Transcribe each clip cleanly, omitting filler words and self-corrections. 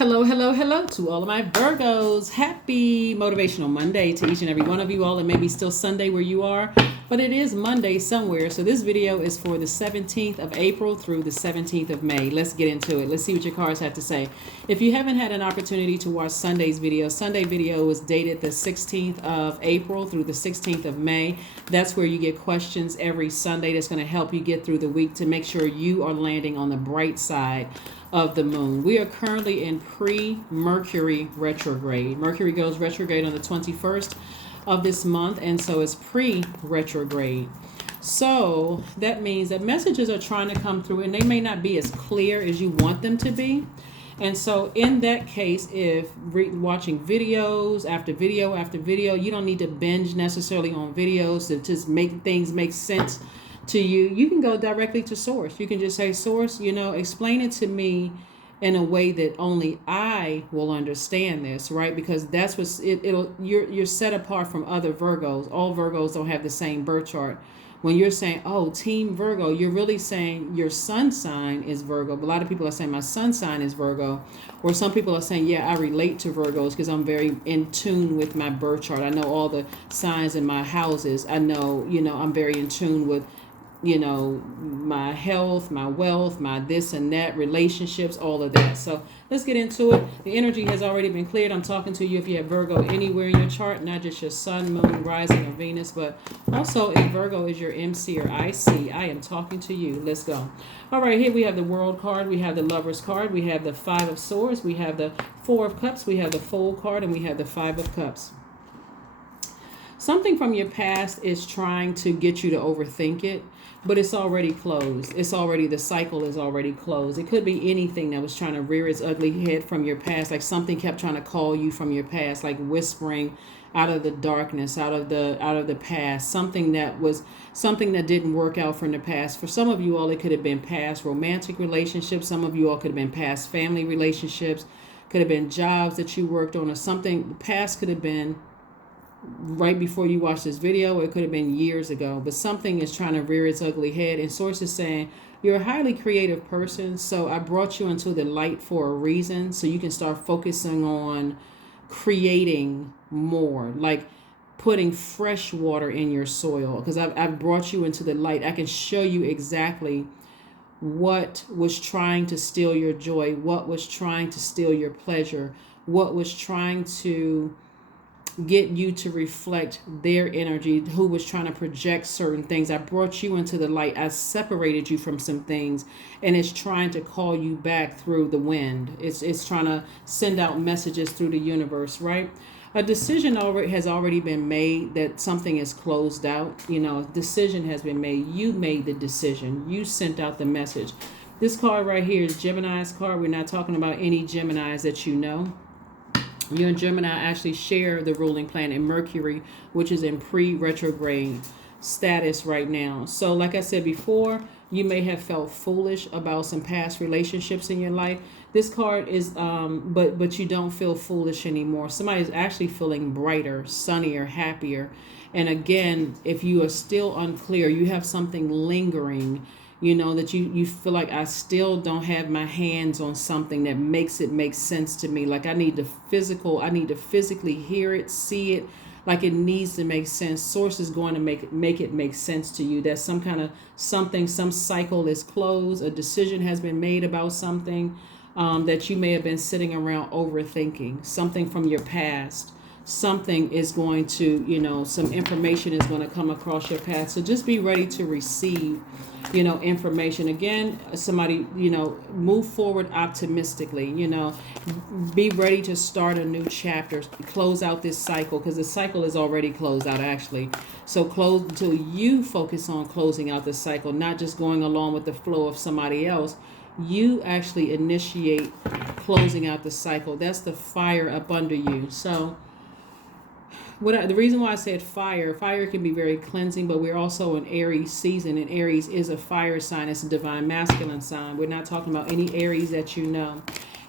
Hello, hello, hello to all of my Virgos. Happy Motivational Monday to each and every one of you all. It may be still Sunday where you are, but it is Monday somewhere. So this video is for the 17th of April through the 17th of May. Let's get into it. Let's see what your cards have to say. If you haven't had an opportunity to watch Sunday's video, Sunday video was dated the 16th of April through the 16th of May. That's where you get questions every Sunday that's going to help you get through the week to make sure you are landing on the bright side of the moon. We are currently in pre-Mercury retrograde. Mercury goes retrograde on the 21st of this month, and so it's pre-retrograde. So that means that messages are trying to come through, and they may not be as clear as you want them to be. And so in that case, if watching videos after video after video, you don't need to binge necessarily on videos to just make things make sense to you. You can go directly to source. You can just say, source, explain it to me in a way that only I will understand this, right? Because that's what's you're set apart from other Virgos. All Virgos don't have the same birth chart. When you're saying, oh, Team Virgo, you're really saying your sun sign is Virgo. But a lot of people are saying my sun sign is Virgo. Or some people are saying, yeah, I relate to Virgos because I'm very in tune with my birth chart. I know all the signs in my houses. I know, I'm very in tune with my health, my wealth, my this and that, relationships, all of that. So let's get into it. The energy has already been cleared. I'm talking to you if you have Virgo anywhere in your chart, not just your sun, moon, rising, or Venus, but also if Virgo is your MC or IC, I am talking to you. Let's go. All right, here we have the World card. We have the Lovers card. We have the Five of Swords. We have the Four of Cups. We have the Fool card, and we have the Five of Cups. Something from your past is trying to get you to overthink it, but it's already closed. The cycle is already closed. It could be anything that was trying to rear its ugly head from your past, like something kept trying to call you from your past, like whispering out of the darkness, out of the past, something that didn't work out from the past. For some of you all, it could have been past romantic relationships. Some of you all could have been past family relationships, could have been jobs that you worked on, or something. The past could have been right before you watch this video, or it could have been years ago, but something is trying to rear its ugly head. And source is saying you're a highly creative person, so I brought you into the light for a reason, so you can start focusing on creating more, like putting fresh water in your soil, because I've brought you into the light. I can show you exactly what was trying to steal your joy, what was trying to steal your pleasure, what was trying to get you to reflect their energy, who was trying to project certain things. I brought you into the light. I separated you from some things, and it's trying to call you back through the wind. It's trying to send out messages through the universe, right? A decision has already been made that something is closed out. A decision has been made. You made the decision. You sent out the message. This card right here is Gemini's card. We're not talking about any Geminis that you know. You and Gemini actually share the ruling planet Mercury, which is in pre-retrograde status right now. So like I said before, you may have felt foolish about some past relationships in your life. This card is, but you don't feel foolish anymore. Somebody's actually feeling brighter, sunnier, happier. And again, if you are still unclear, you have something lingering, that you feel like I still don't have my hands on something that makes it make sense to me. Like I need to physically hear it, see it, like it needs to make sense. Source is going to make it make sense to you. That some kind of some cycle is closed. A decision has been made about something that you may have been sitting around overthinking, something from your past. Something is going to, some information is going to come across your path. So just be ready to receive, information. Again, somebody, move forward optimistically, be ready to start a new chapter, close out this cycle, because the cycle is already closed out actually. So close until you focus on closing out the cycle, not just going along with the flow of somebody else. You actually initiate closing out the cycle. That's the fire up under you. So the reason why I said fire can be very cleansing, but we're also in Aries season, and Aries is a fire sign. It's a divine masculine sign. We're not talking about any Aries that you know.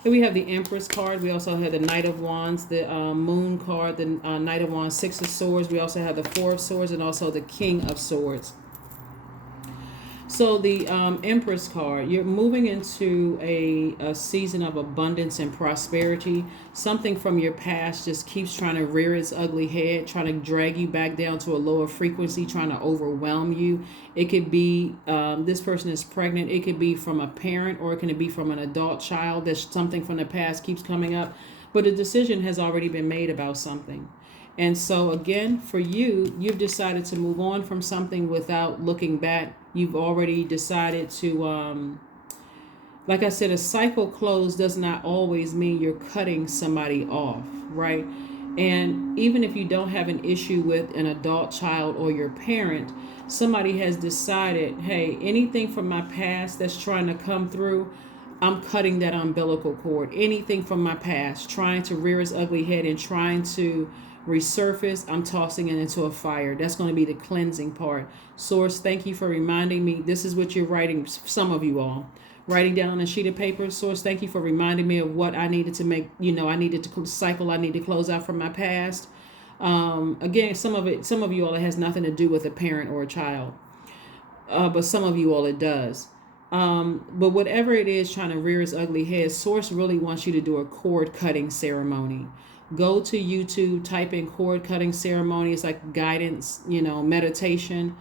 Then we have the Empress card. We also have the Knight of Wands, the Moon card, the Knight of Wands, Six of Swords. We also have the Four of Swords, and also the King of Swords. So the Empress card, you're moving into a season of abundance and prosperity. Something from your past just keeps trying to rear its ugly head, trying to drag you back down to a lower frequency, trying to overwhelm you. It could be this person is pregnant. It could be from a parent, or it can be from an adult child. There's something from the past keeps coming up, but a decision has already been made about something. And so again, for you, you've decided to move on from something without looking back. You've already decided to, like I said, a cycle close does not always mean you're cutting somebody off, right? And even if you don't have an issue with an adult child or your parent, somebody has decided, hey, anything from my past that's trying to come through, I'm cutting that umbilical cord. Anything from my past trying to rear its ugly head and trying to resurface, I'm tossing it into a fire. That's going to be the cleansing part. Source, thank you for reminding me. This is what you're writing, some of you all writing down on a sheet of paper. Source, thank you for reminding me of what I needed to make, I needed to cycle, I need to close out from my past. Again, some of you all, it has nothing to do with a parent or a child, but some of you all it does. But whatever it is trying to rear its ugly head, Source really wants you to do a cord cutting ceremony. Go to YouTube, type in cord cutting ceremony. It's like guidance, meditation.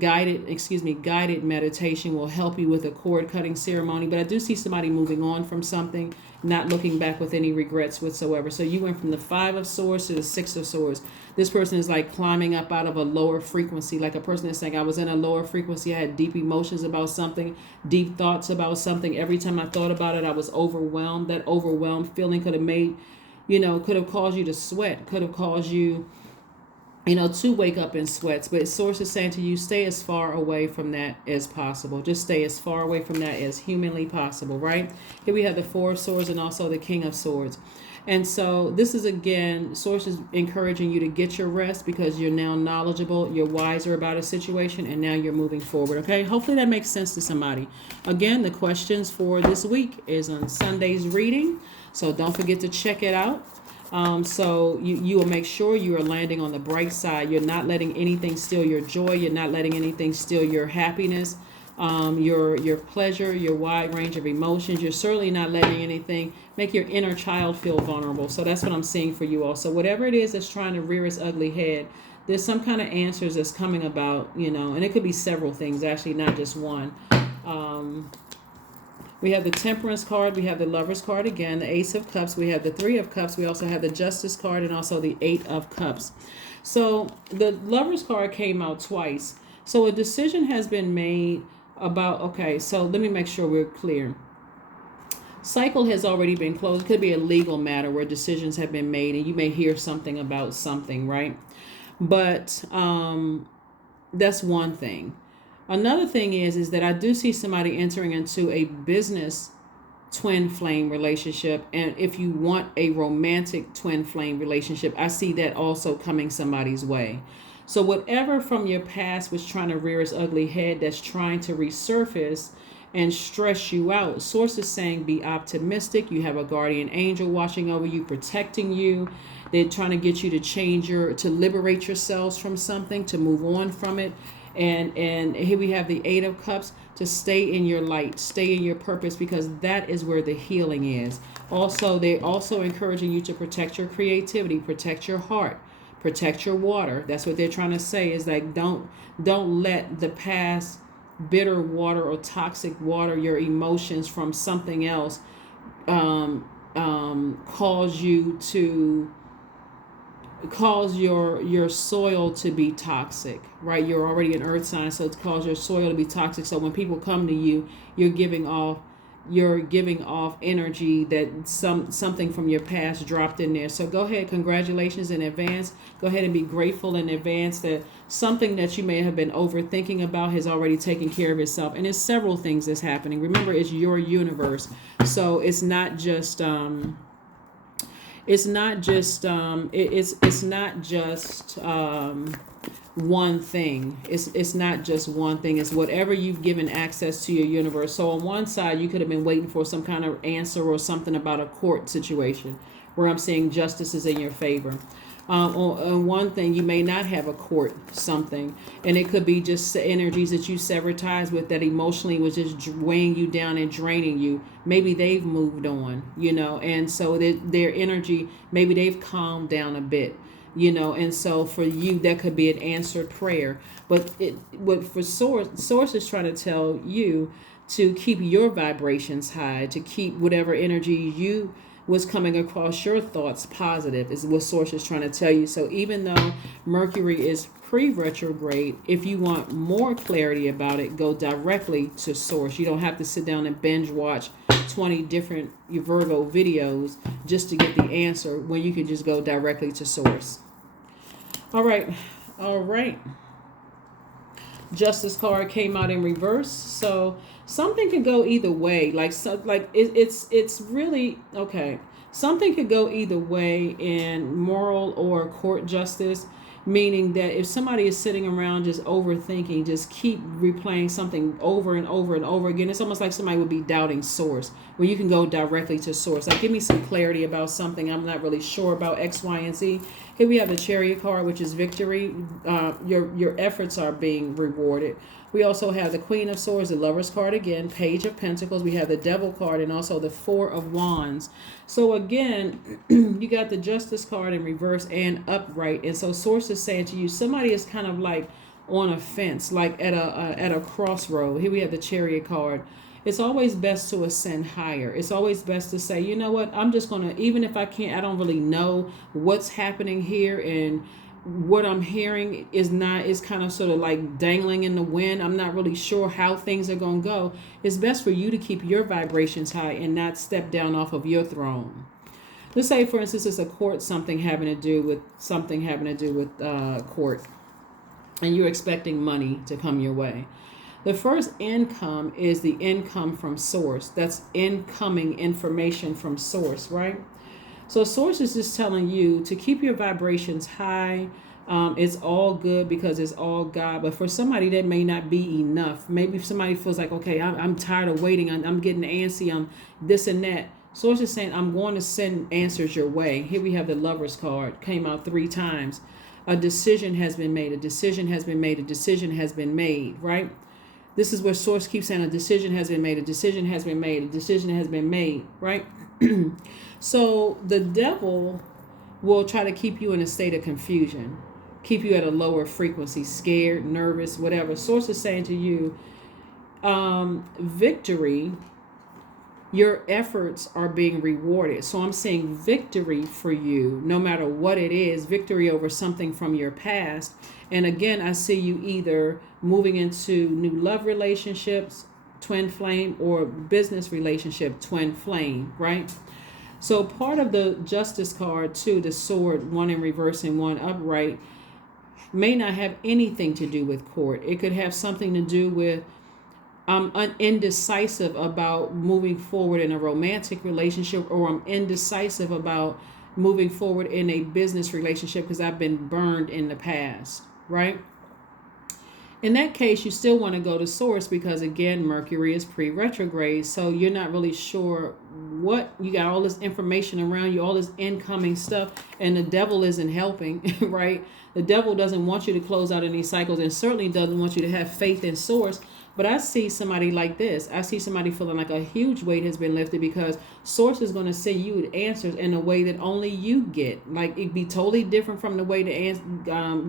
Guided meditation will help you with a cord cutting ceremony. But I do see somebody moving on from something, not looking back with any regrets whatsoever. So you went from the 5 of Swords to the 6 of Swords. This person is like climbing up out of a lower frequency. Like a person is saying, I was in a lower frequency. I had deep emotions about something, deep thoughts about something. Every time I thought about it, I was overwhelmed. That overwhelmed feeling could have made, could have caused you to sweat, could have caused you, to wake up in sweats. But Source is saying to you, stay as far away from that as possible. Just stay as far away from that as humanly possible, right? Here we have the 4 of Swords and also the King of Swords. And so this is, again, Source is encouraging you to get your rest because you're now knowledgeable, you're wiser about a situation, and now you're moving forward, okay? Hopefully that makes sense to somebody. Again, the questions for this week is on Sunday's reading, so don't forget to check it out. So you will make sure you are landing on the bright side. You're not letting anything steal your joy. You're not letting anything steal your happiness, your pleasure, your wide range of emotions. You're certainly not letting anything make your inner child feel vulnerable. So that's what I'm seeing for you all. So whatever it is that's trying to rear its ugly head, there's some kind of answers that's coming about, and it could be several things, actually, not just one. We have the Temperance card. We have the Lovers card again, the Ace of Cups. We have the 3 of Cups. We also have the Justice card and also the 8 of Cups. So the Lovers card came out twice. So a decision has been made about, okay, so let me make sure we're clear. Cycle has already been closed. It could be a legal matter where decisions have been made and you may hear something about something, right? But that's one thing. Another thing is that I do see somebody entering into a business twin flame relationship. And if you want a romantic twin flame relationship, I see that also coming somebody's way. So whatever from your past was trying to rear its ugly head that's trying to resurface and stress you out, Source is saying be optimistic. You have a guardian angel watching over you, protecting you. They're trying to get you to to liberate yourselves from something, to move on from it. And here we have the 8 of Cups, to stay in your light, stay in your purpose, because that is where the healing is. Also, they're also encouraging you to protect your creativity, protect your heart, protect your water. That's what they're trying to say, is like don't let the past bitter water or toxic water, your emotions from something else, cause your soil to be toxic, right? You're already an earth sign, so it's caused your soil to be toxic. So when people come to you, you're giving off energy that something from your past dropped in there. So go ahead, congratulations in advance. Go ahead and be grateful in advance that something that you may have been overthinking about has already taken care of itself. And there's several things that's happening. Remember, it's your universe, so it's not just one thing. It's not just one thing. It's whatever you've given access to your universe. So on one side, you could have been waiting for some kind of answer or something about a court situation where I'm seeing justice is in your favor. On one thing, you may not have a court something, and it could be just energies that you severed ties with that emotionally was just weighing you down and draining you. Maybe they've moved on, and so their energy, maybe they've calmed down a bit, and so for you that could be an answered prayer. But what for source is trying to tell you to keep your vibrations high, to keep whatever energy you was coming across your thoughts positive is what source is trying to tell you. So even though Mercury is pre-retrograde, if you want more clarity about it, go directly to source. You don't have to sit down and binge watch 20 different Virgo videos just to get the answer, when you can just go directly to source. All right. Justice card came out in reverse, so something could go either way. It's really okay. Something could go either way in moral or court justice, meaning that if somebody is sitting around just overthinking, just keep replaying something over and over and over again, it's almost like somebody would be doubting source, where you can go directly to source. Like, give me some clarity about something I'm not really sure about, X, Y, and Z. Here we have the Chariot card, which is victory. Your efforts are being rewarded. We also have the Queen of Swords, the Lover's card again, Page of Pentacles. We have the Devil card and also the Four of Wands. So again, you got the Justice card in reverse and upright. And so source is saying to you, somebody is kind of like on a fence, like at a crossroad. Here we have the Chariot card. It's always best to ascend higher. It's always best to say, you know what, I'm just going to, even if I don't really know what's happening here, and what I'm hearing is kind of sort of like dangling in the wind. I'm not really sure how things are going to go. It's best for you to keep your vibrations high and not step down off of your throne. Let's say, for instance, it's a court, something having to do with court, and you're expecting money to come your way. The first income is the income from source. That's incoming information from source, right? So source is just telling you to keep your vibrations high. It's all good because it's all God. But for somebody, that may not be enough. Maybe if somebody feels like, okay, I'm tired of waiting. I'm getting antsy. I'm this and that. Source is saying, I'm going to send answers your way. Here we have the Lover's card. Came out 3 times. A decision has been made. A decision has been made. A decision has been made, right? This is where source keeps saying a decision has been made. A decision has been made. A decision has been made, right? So the devil will try to keep you in a state of confusion, keep you at a lower frequency, scared, nervous, whatever. Source is saying to you, victory, your efforts are being rewarded. So I'm saying victory for you, no matter what it is, victory over something from your past. And again, I see you either moving into new love relationships, twin flame, or business relationship, twin flame, right? So part of the Justice card too, the sword, one in reverse and one upright, may not have anything to do with court. It could have something to do with I'm indecisive about moving forward in a romantic relationship, or I'm indecisive about moving forward in a business relationship because I've been burned in the past, right? In that case, you still want to go to source because, again, Mercury is pre-retrograde, so you're not really sure what, you got all this information around you, all this incoming stuff, and the devil isn't helping, right? The devil doesn't want you to close out any cycles, and certainly doesn't want you to have faith in source. But I see somebody like this. I see somebody feeling like a huge weight has been lifted because source is going to send you answers in a way that only you get. Like, it'd be totally different from the way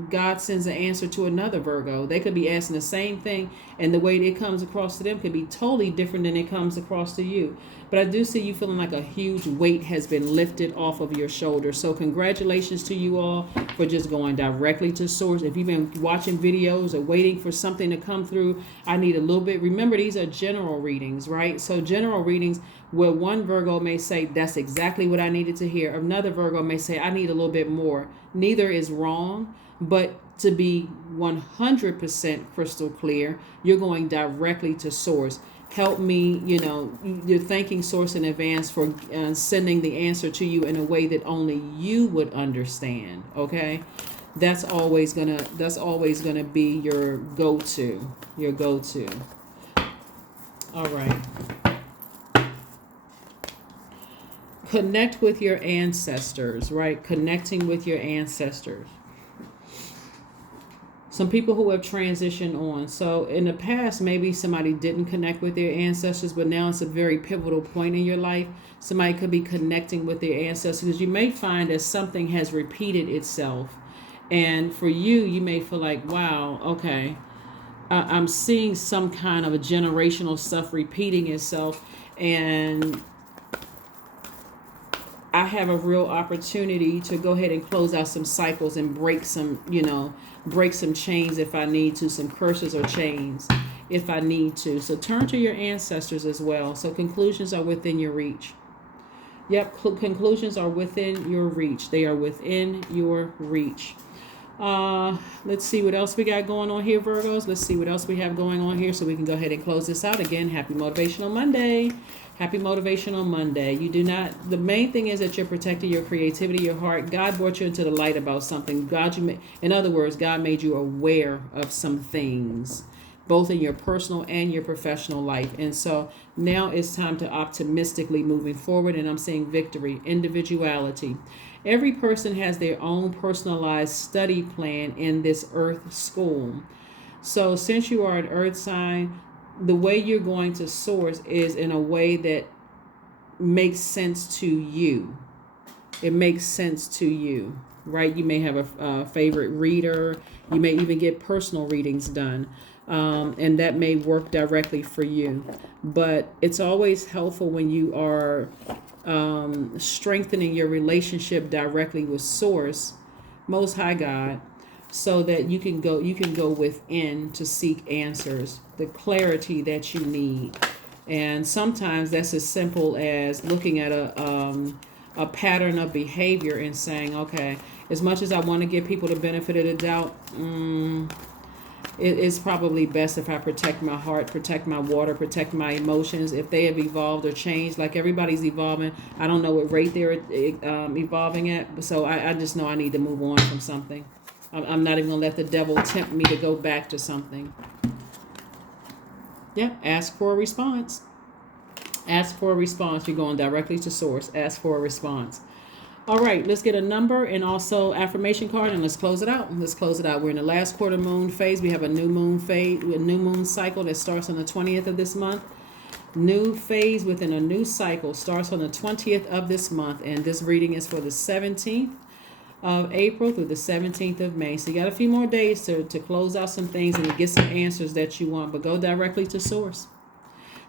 God sends an answer to another Virgo. They could be asking the same thing, and the way it comes across to them could be totally different than it comes across to you. But I do see you feeling like a huge weight has been lifted off of your shoulders. So congratulations to you all for just going directly to source. If you've been watching videos or waiting for something to come through, I need a little bit. Remember, these are general readings, right? So general readings where one Virgo may say, that's exactly what I needed to hear. Another Virgo may say, I need a little bit more. Neither is wrong, but to be 100% crystal clear, you're going directly to source. Help me, you're thanking source in advance for sending the answer to you in a way that only you would understand. Okay, that's always gonna be your go-to. All right. connect with your ancestors, right? Connecting with your ancestors. Some people who have transitioned on. So in the past, maybe somebody didn't connect with their ancestors, but now it's a very pivotal point in your life. Somebody could be connecting with their ancestors because you may find that something has repeated itself. And for you, you may feel like, wow, okay, I'm seeing some kind of a generational stuff repeating itself. And I have a real opportunity to go ahead and close out some cycles and break some, break some chains if I need to, some curses or chains if I need to. So turn to your ancestors as well. So conclusions are within your reach. Yep, conclusions are within your reach. They are within your reach. Let's see what else we got going on here, Virgos. Let's see what else we have going on here so we can go ahead and close this out. Again, happy Motivational Monday. Happy Motivational Monday. The main thing is that you're protecting your creativity, your heart. God brought you into the light about something. In other words, God made you aware of some things, both in your personal and your professional life. And so now it's time to optimistically moving forward. And I'm seeing victory, individuality. Every person has their own personalized study plan in this earth school. So since you are an earth sign, the way you're going to source is in a way that makes sense to you. It makes sense to you, right? You may have a favorite reader. You may even get personal readings done. And that may work directly for you. But it's always helpful when you are strengthening your relationship directly with Source, Most High God, so that you can go within to seek answers, the clarity that you need. And sometimes that's as simple as looking at a pattern of behavior and saying, okay, as much as I want to give people the benefit of the doubt, it's probably best if I protect my heart, protect my water, protect my emotions. If they have evolved or changed, like everybody's evolving, I don't know what rate they're evolving at. So I just know I need to move on from something. I'm not even going to let the devil tempt me to go back to something. Yeah, ask for a response. Ask for a response. You're going directly to Source. Ask for a response. All right, let's get a number and also affirmation card, and let's close it out. We're in the last quarter moon phase. We have a new moon phase, a new moon cycle that starts on the 20th of this month. New phase within a new cycle starts on the 20th of this month, and this reading is for the 17th of April through the 17th of May. So you got a few more days to close out some things and to get some answers that you want, but go directly to Source.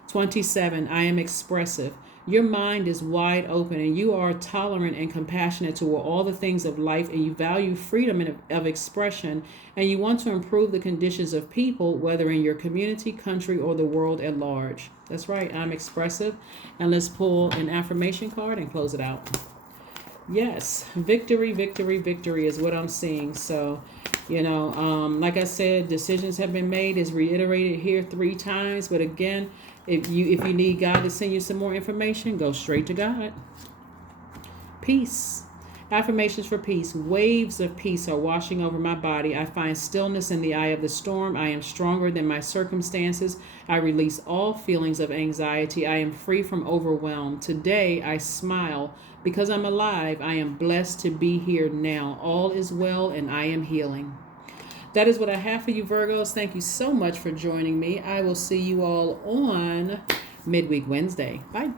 27, I am expressive. Your mind is wide open and you are tolerant and compassionate toward all the things of life, and you value freedom of expression, and you want to improve the conditions of people, whether in your community, country, or the world at large. That's right, I'm expressive. And let's pull an affirmation card and close it out. Yes, victory, victory, victory is what I'm seeing. So, like I said, decisions have been made, is reiterated here 3 times. But again, if you need God to send you some more information, go straight to God. Peace. Affirmations for peace. Waves of peace are washing over my body. I find stillness in the eye of the storm. I am stronger than my circumstances. I release all feelings of anxiety. I am free from overwhelm. Today, I smile because I'm alive. I am blessed to be here now. All is well and I am healing. That is what I have for you, Virgos. Thank you so much for joining me. I will see you all on Midweek Wednesday. Bye.